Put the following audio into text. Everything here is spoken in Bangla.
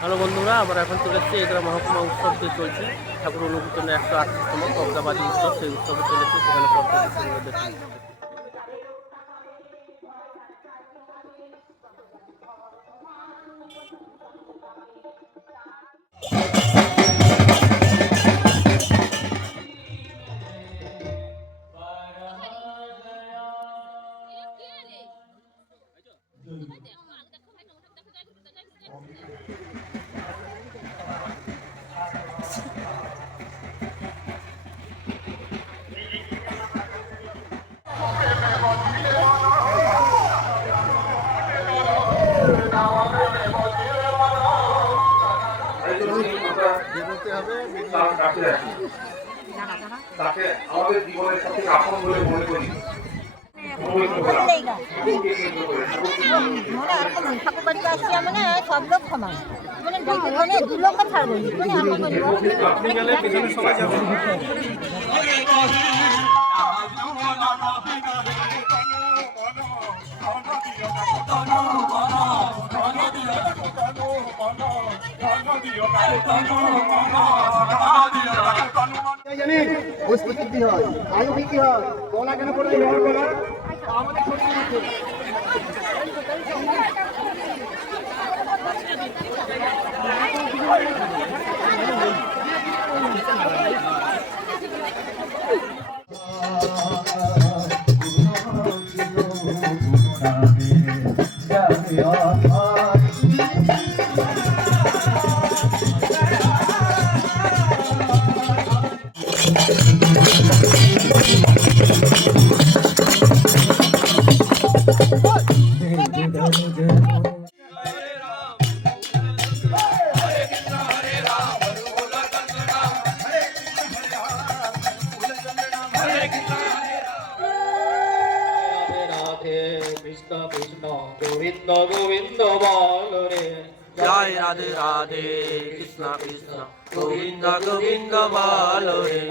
হ্যালো বন্ধুরা, আমরা এখন চলে এসেছি এগুলো মহকুমা উৎসব যে চলছে ঠাকুর অনুকূটনের 138তম তবলাবাজি উৎসব। সেই উৎসবে চলেছে, সেখানে পর্যটকদের দেখুন। তাকে আমাদের জীবনের সাথে আপন বলে মনে করি। ঠাকুর বাড়িতে আসছি মানে সব লোক সমান মানে দু লোক ছাড়বো আপনি গেলে পিছনে সবাই যাবে। কি হয় আয়ু কি হয় গলা কেন পড়ে গলা আমাদের কৃষ্ণ কৃষ্ণ গোবিন্দ গোবিন্দ বল রে, জয় রাধে রাধে কৃষ্ণ কৃষ্ণ গোবিন্দ গোবিন্দ বল রে।